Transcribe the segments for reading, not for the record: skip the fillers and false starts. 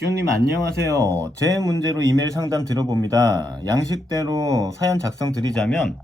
시우님 안녕하세요. 제 문제로 이메일 상담 들어봅니다. 양식대로 사연 작성 드리자면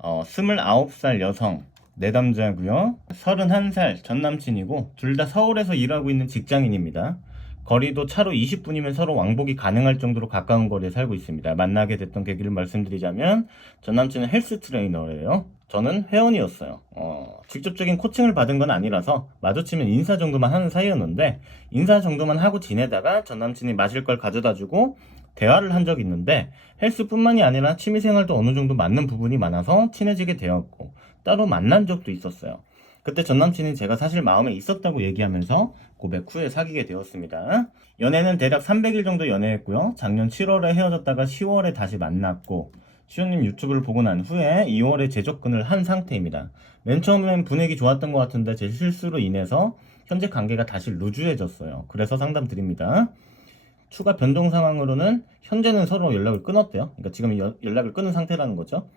29살 여성 내담자고요. 31살 전남친이고 둘 다 서울에서 일하고 있는 직장인입니다. 거리도 차로 20분이면 서로 왕복이 가능할 정도로 가까운 거리에 살고 있습니다. 만나게 됐던 계기를 말씀드리자면 전남친은 헬스 트레이너예요. 저는 회원이었어요. 직접적인 코칭을 받은 건 아니라서 마주치면 인사 정도만 하는 사이였는데 인사 정도만 하고 지내다가 전남친이 마실 걸 가져다 주고 대화를 한 적이 있는데 헬스뿐만이 아니라 취미생활도 어느 정도 맞는 부분이 많아서 친해지게 되었고 따로 만난 적도 있었어요. 그때 전남친이 제가 사실 마음에 있었다고 얘기하면서 고백 후에 사귀게 되었습니다. 연애는 대략 300일 정도 연애했고요. 작년 7월에 헤어졌다가 10월에 다시 만났고 시우님 유튜브를 보고 난 후에 2월에 재접근을 한 상태입니다. 맨 처음엔 분위기 좋았던 것 같은데 제 실수로 인해서 현재 관계가 다시 루즈해졌어요. 그래서 상담 드립니다. 추가 변동 상황으로는 현재는 서로 연락을 끊었대요. 그러니까 지금 연락을 끊은 상태라는 거죠.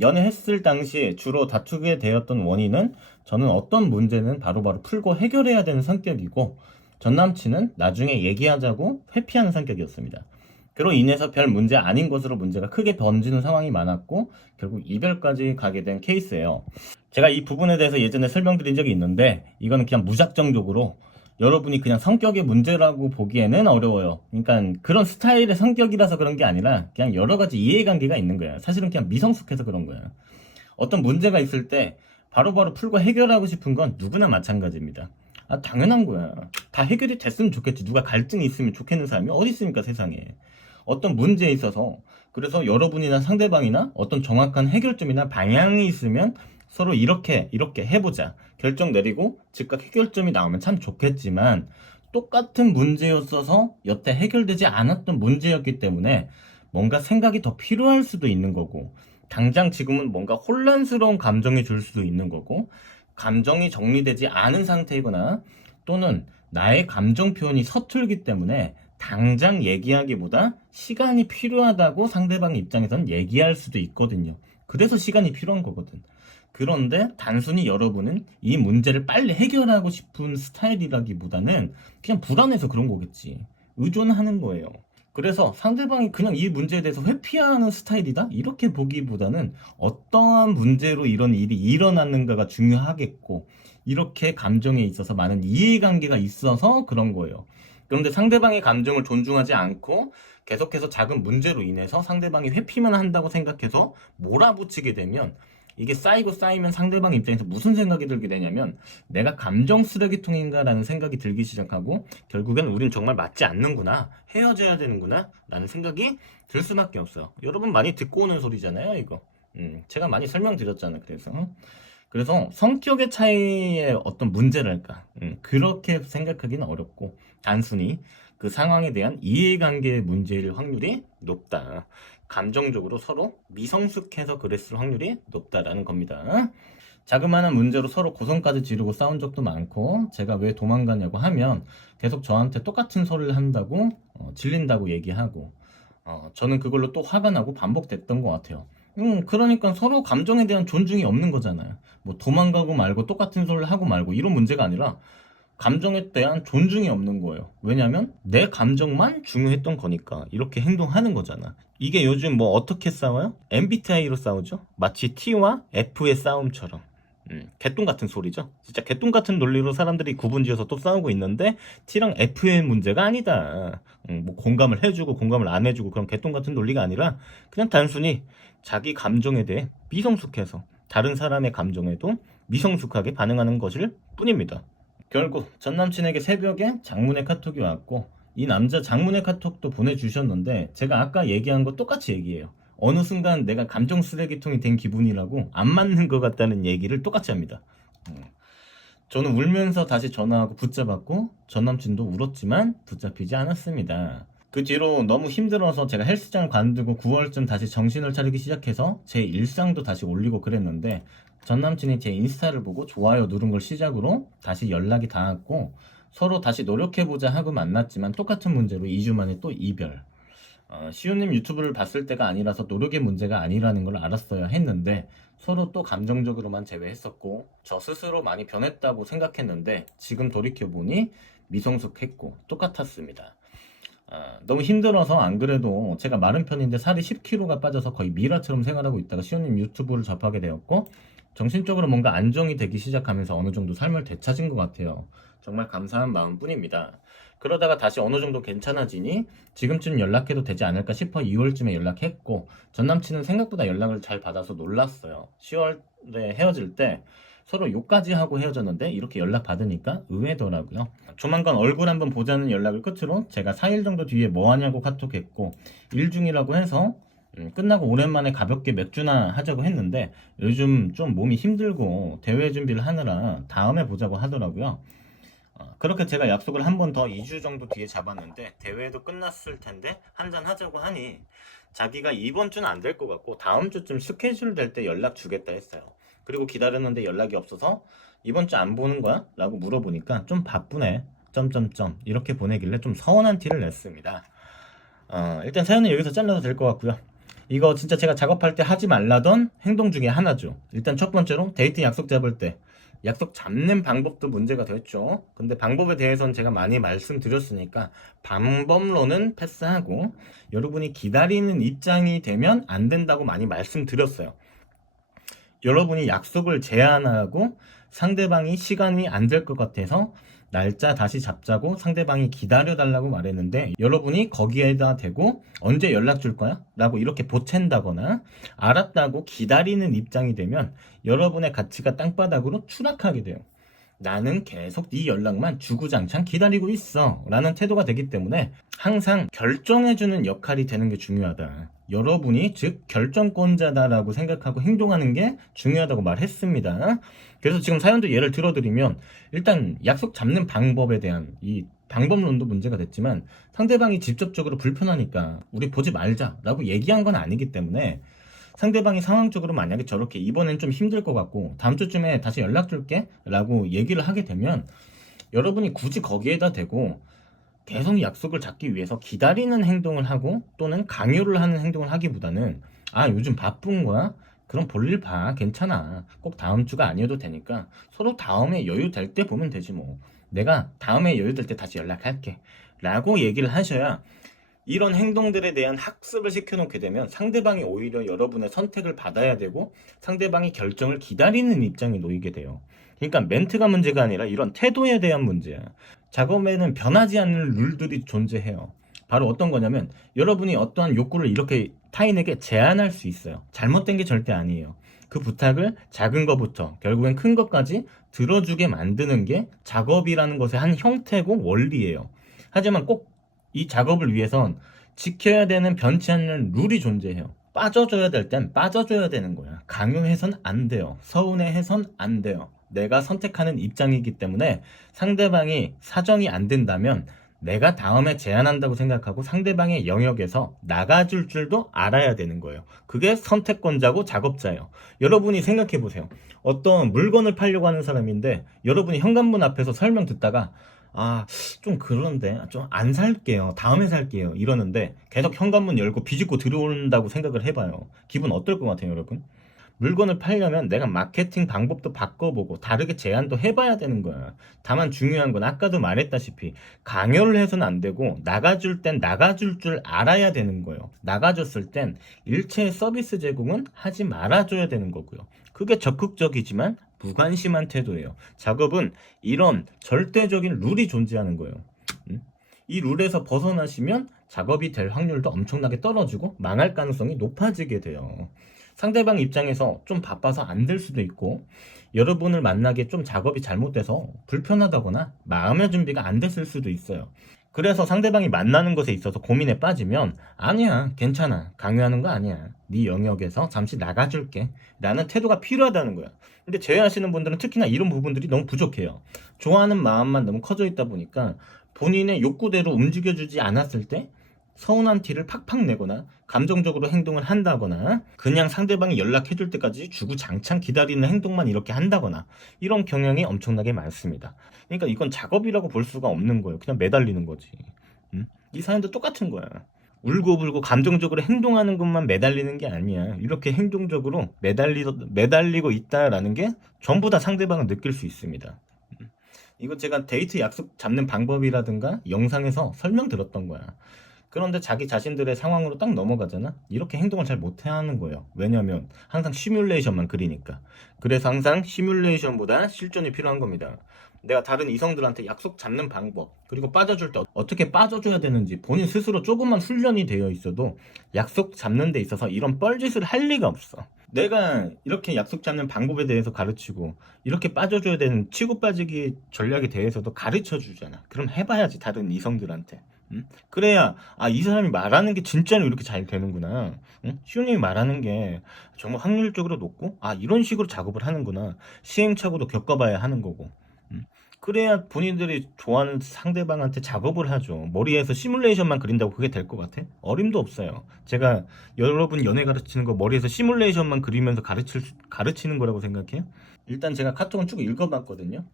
연애했을 당시 주로 다투게 되었던 원인은 저는 어떤 문제는 바로바로 풀고 해결해야 되는 성격이고 전 남친은 나중에 얘기하자고 회피하는 성격이었습니다. 그로 인해서 별 문제 아닌 것으로 문제가 크게 번지는 상황이 많았고 결국 이별까지 가게 된 케이스예요. 제가 이 부분에 대해서 예전에 설명드린 적이 있는데 이거는 그냥 무작정적으로 여러분이 그냥 성격의 문제라고 보기에는 어려워요. 그러니까 그런 스타일의 성격이라서 그런 게 아니라 그냥 여러 가지 이해관계가 있는 거예요. 사실은 그냥 미성숙해서 그런 거예요. 어떤 문제가 있을 때 바로바로 풀고 해결하고 싶은 건 누구나 마찬가지입니다. 당연한 거야. 다 해결이 됐으면 좋겠지. 누가 갈등이 있으면 좋겠는 사람이 어디 있습니까, 세상에. 어떤 문제에 있어서 그래서 여러분이나 상대방이나 어떤 정확한 해결점이나 방향이 있으면 서로 이렇게 해보자 결정 내리고 즉각 해결점이 나오면 참 좋겠지만 똑같은 문제였어서 여태 해결되지 않았던 문제였기 때문에 뭔가 생각이 더 필요할 수도 있는 거고 당장 지금은 뭔가 혼란스러운 감정이 줄 수도 있는 거고 감정이 정리되지 않은 상태이거나 또는 나의 감정 표현이 서툴기 때문에 당장 얘기하기보다 시간이 필요하다고 상대방 입장에선 얘기할 수도 있거든요. 그래서 시간이 필요한 거거든. 그런데 단순히 여러분은 이 문제를 빨리 해결하고 싶은 스타일이라기보다는 그냥 불안해서 그런 거겠지. 의존하는 거예요. 그래서 상대방이 그냥 이 문제에 대해서 회피하는 스타일이다? 이렇게 보기보다는 어떠한 문제로 이런 일이 일어났는가가 중요하겠고, 이렇게 감정에 있어서 많은 이해관계가 있어서 그런 거예요. 그런데 상대방의 감정을 존중하지 않고 계속해서 작은 문제로 인해서 상대방이 회피만 한다고 생각해서 몰아붙이게 되면 이게 쌓이고 쌓이면 상대방 입장에서 무슨 생각이 들게 되냐면 내가 감정 쓰레기통인가 라는 생각이 들기 시작하고 결국엔 우린 정말 맞지 않는구나, 헤어져야 되는구나 라는 생각이 들 수밖에 없어요. 여러분 많이 듣고 오는 소리잖아요 이거. 제가 많이 설명드렸잖아요. 그래서 성격의 차이의 어떤 문제랄까, 그렇게 생각하기는 어렵고 단순히 그 상황에 대한 이해관계의 문제일 확률이 높다. 감정적으로 서로 미성숙해서 그랬을 확률이 높다라는 겁니다. 자그마한 문제로 서로 고성까지 지르고 싸운 적도 많고 제가 왜 도망가냐고 하면 계속 저한테 똑같은 소리를 한다고 질린다고 얘기하고 저는 그걸로 또 화가 나고 반복됐던 것 같아요. 그러니까 서로 감정에 대한 존중이 없는 거잖아요. 뭐 도망가고 말고 똑같은 소리를 하고 말고 이런 문제가 아니라 감정에 대한 존중이 없는 거예요. 왜냐면 내 감정만 중요했던 거니까 이렇게 행동하는 거잖아. 이게 요즘 뭐 어떻게 싸워요? MBTI로 싸우죠? 마치 T와 F의 싸움처럼. 개똥 같은 소리죠. 진짜 개똥 같은 논리로 사람들이 구분지어서 또 싸우고 있는데 T랑 F의 문제가 아니다. 뭐 공감을 해주고 공감을 안 해주고 그런 개똥 같은 논리가 아니라 그냥 단순히 자기 감정에 대해 미성숙해서 다른 사람의 감정에도 미성숙하게 반응하는 것일 뿐입니다. 결국 전 남친에게 새벽에 장문의 카톡이 왔고 이 남자 장문의 카톡도 보내주셨는데 제가 아까 얘기한 거 똑같이 얘기해요. 어느 순간 내가 감정 쓰레기통이 된 기분이라고 안 맞는 것 같다는 얘기를 똑같이 합니다. 저는 울면서 다시 전화하고 붙잡았고 전 남친도 울었지만 붙잡히지 않았습니다. 그 뒤로 너무 힘들어서 제가 헬스장을 관두고 9월쯤 다시 정신을 차리기 시작해서 제 일상도 다시 올리고 그랬는데 전 남친이 제 인스타를 보고 좋아요 누른 걸 시작으로 다시 연락이 닿았고 서로 다시 노력해보자 하고 만났지만 똑같은 문제로 2주 만에 또 이별. 시우님 유튜브를 봤을 때가 아니라서 노력의 문제가 아니라는 걸 알았어야 했는데 서로 또 감정적으로만 제외했었고 저 스스로 많이 변했다고 생각했는데 지금 돌이켜보니 미성숙했고 똑같았습니다. 너무 힘들어서 안 그래도 제가 마른 편인데 살이 10kg가 빠져서 거의 미라처럼 생활하고 있다가 시호님 유튜브를 접하게 되었고 정신적으로 뭔가 안정이 되기 시작하면서 어느 정도 삶을 되찾은 것 같아요. 정말 감사한 마음뿐입니다. 그러다가 다시 어느 정도 괜찮아지니 지금쯤 연락해도 되지 않을까 싶어 2월쯤에 연락했고 전 남친은 생각보다 연락을 잘 받아서 놀랐어요. 10월에 헤어질 때 서로 욕까지 하고 헤어졌는데 이렇게 연락 받으니까 의외더라고요. 조만간 얼굴 한번 보자는 연락을 끝으로 제가 4일 정도 뒤에 뭐 하냐고 카톡했고 일 중이라고 해서 끝나고 오랜만에 가볍게 맥주나 하자고 했는데 요즘 좀 몸이 힘들고 대회 준비를 하느라 다음에 보자고 하더라고요. 그렇게 제가 약속을 한 번 더 2주 정도 뒤에 잡았는데 대회도 끝났을 텐데 한잔 하자고 하니 자기가 이번 주는 안 될 것 같고 다음 주쯤 스케줄 될 때 연락 주겠다 했어요. 그리고 기다렸는데 연락이 없어서 이번 주 안 보는 거야? 라고 물어보니까 좀 바쁘네 점점점 이렇게 보내길래 좀 서운한 티를 냈습니다. 일단 사연은 여기서 잘라도 될 것 같고요. 이거 진짜 제가 작업할 때 하지 말라던 행동 중에 하나죠. 일단 첫 번째로 데이트 약속 잡을 때 약속 잡는 방법도 문제가 됐죠. 근데 방법에 대해서는 제가 많이 말씀드렸으니까 방법론은 패스하고 여러분이 기다리는 입장이 되면 안 된다고 많이 말씀드렸어요. 여러분이 약속을 제안하고 상대방이 시간이 안 될 것 같아서 날짜 다시 잡자고 상대방이 기다려달라고 말했는데 여러분이 거기에다 대고 언제 연락 줄 거야? 라고 이렇게 보챈다거나 알았다고 기다리는 입장이 되면 여러분의 가치가 땅바닥으로 추락하게 돼요. 나는 계속 네 연락만 주구장창 기다리고 있어 라는 태도가 되기 때문에 항상 결정해주는 역할이 되는 게 중요하다. 여러분이 즉 결정권자다라고 생각하고 행동하는 게 중요하다고 말했습니다. 그래서 지금 사연도 예를 들어드리면 일단 약속 잡는 방법에 대한 이 방법론도 문제가 됐지만 상대방이 직접적으로 불편하니까 우리 보지 말자라고 얘기한 건 아니기 때문에 상대방이 상황적으로 만약에 저렇게 이번엔 좀 힘들 것 같고 다음 주쯤에 다시 연락 줄게 라고 얘기를 하게 되면 여러분이 굳이 거기에다 대고 계속 약속을 잡기 위해서 기다리는 행동을 하고 또는 강요를 하는 행동을 하기보다는 요즘 바쁜 거야? 그럼 볼일 봐 괜찮아 꼭 다음 주가 아니어도 되니까 서로 다음에 여유 될 때 보면 되지 뭐 내가 다음에 여유 될 때 다시 연락할게 라고 얘기를 하셔야 이런 행동들에 대한 학습을 시켜놓게 되면 상대방이 오히려 여러분의 선택을 받아야 되고 상대방이 결정을 기다리는 입장에 놓이게 돼요. 그러니까 멘트가 문제가 아니라 이런 태도에 대한 문제야. 작업에는 변하지 않는 룰들이 존재해요. 바로 어떤 거냐면 여러분이 어떠한 욕구를 이렇게 타인에게 제안할 수 있어요. 잘못된 게 절대 아니에요. 그 부탁을 작은 것부터 결국엔 큰 것까지 들어주게 만드는 게 작업이라는 것의 한 형태고 원리예요. 하지만 꼭 이 작업을 위해선 지켜야 되는 변치 않는 룰이 존재해요. 빠져줘야 될 땐 빠져줘야 되는 거야. 강요해선 안 돼요. 서운해해선 안 돼요. 내가 선택하는 입장이기 때문에 상대방이 사정이 안 된다면 내가 다음에 제안한다고 생각하고 상대방의 영역에서 나가줄 줄도 알아야 되는 거예요. 그게 선택권자고 작업자예요. 여러분이 생각해 보세요. 어떤 물건을 팔려고 하는 사람인데 여러분이 현관문 앞에서 설명 듣다가 좀 그런데 좀 안 살게요. 다음에 살게요. 이러는데 계속 현관문 열고 비집고 들어온다고 생각을 해봐요. 기분 어떨 것 같아요, 여러분? 물건을 팔려면 내가 마케팅 방법도 바꿔보고 다르게 제안도 해봐야 되는 거야. 다만 중요한 건 아까도 말했다시피 강요를 해서는 안 되고 나가줄 땐 나가줄 줄 알아야 되는 거예요. 나가줬을 땐 일체의 서비스 제공은 하지 말아줘야 되는 거고요. 그게 적극적이지만 무관심한 태도예요. 작업은 이런 절대적인 룰이 존재하는 거예요. 이 룰에서 벗어나시면 작업이 될 확률도 엄청나게 떨어지고 망할 가능성이 높아지게 돼요. 상대방 입장에서 좀 바빠서 안 될 수도 있고 여러분을 만나기에 좀 작업이 잘못돼서 불편하다거나 마음의 준비가 안 됐을 수도 있어요. 그래서 상대방이 만나는 것에 있어서 고민에 빠지면 아니야 괜찮아 강요하는 거 아니야 네 영역에서 잠시 나가줄게 라는 태도가 필요하다는 거야. 근데 제외하시는 분들은 특히나 이런 부분들이 너무 부족해요. 좋아하는 마음만 너무 커져 있다 보니까 본인의 욕구대로 움직여주지 않았을 때 서운한 티를 팍팍 내거나 감정적으로 행동을 한다거나 그냥 상대방이 연락해줄 때까지 주구장창 기다리는 행동만 이렇게 한다거나 이런 경향이 엄청나게 많습니다. 그러니까 이건 작업이라고 볼 수가 없는 거예요. 그냥 매달리는 거지. 이 사연도 똑같은 거야. 울고불고 감정적으로 행동하는 것만 매달리는 게 아니야. 이렇게 행동적으로 매달리고 있다라는 게 전부 다 상대방은 느낄 수 있습니다. 이거 제가 데이트 약속 잡는 방법이라든가 영상에서 설명드렸던 거야. 그런데 자기 자신들의 상황으로 딱 넘어가잖아? 이렇게 행동을 잘 못하는 거예요. 왜냐면 항상 시뮬레이션만 그리니까. 그래서 항상 시뮬레이션보다 실전이 필요한 겁니다. 내가 다른 이성들한테 약속 잡는 방법, 그리고 빠져줄 때 어떻게 빠져줘야 되는지 본인 스스로 조금만 훈련이 되어 있어도 약속 잡는 데 있어서 이런 뻘짓을 할 리가 없어. 내가 이렇게 약속 잡는 방법에 대해서 가르치고 이렇게 빠져줘야 되는 치고 빠지기 전략에 대해서도 가르쳐 주잖아. 그럼 해봐야지 다른 이성들한테. 응? 그래야 이 사람이 말하는 게 진짜로 이렇게 잘 되는구나. 응? 시온님이 말하는 게 정말 확률적으로 높고 이런 식으로 작업을 하는구나. 시행착오도 겪어봐야 하는 거고. 응? 그래야 본인들이 좋아하는 상대방한테 작업을 하죠. 머리에서 시뮬레이션만 그린다고 그게 될 것 같아? 어림도 없어요. 제가 여러분 연애 가르치는 거 머리에서 시뮬레이션만 그리면서 가르치는 거라고 생각해요? 일단 제가 카톡은 쭉 읽어봤거든요.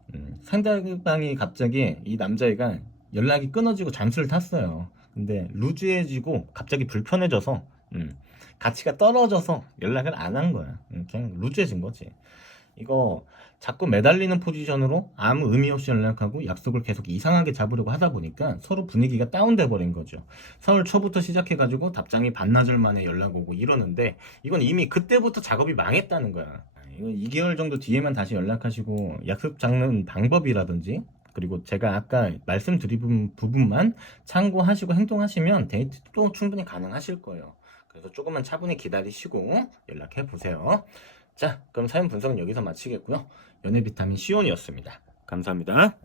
상대방이 갑자기 이 남자애가 연락이 끊어지고 잠수를 탔어요. 근데 루즈해지고 갑자기 불편해져서 가치가 떨어져서 연락을 안 한 거야. 그냥 루즈해진 거지. 이거 자꾸 매달리는 포지션으로 아무 의미 없이 연락하고 약속을 계속 이상하게 잡으려고 하다 보니까 서로 분위기가 다운돼 버린 거죠. 4월 초부터 시작해가지고 답장이 반나절 만에 연락 오고 이러는데 이건 이미 그때부터 작업이 망했다는 거야. 이건 2개월 정도 뒤에만 다시 연락하시고 약속 잡는 방법이라든지 그리고 제가 아까 말씀드린 부분만 참고하시고 행동하시면 데이트도 충분히 가능하실 거예요. 그래서 조금만 차분히 기다리시고 연락해 보세요. 자, 그럼 사연 분석은 여기서 마치겠고요. 연애 비타민 시온이었습니다. 감사합니다.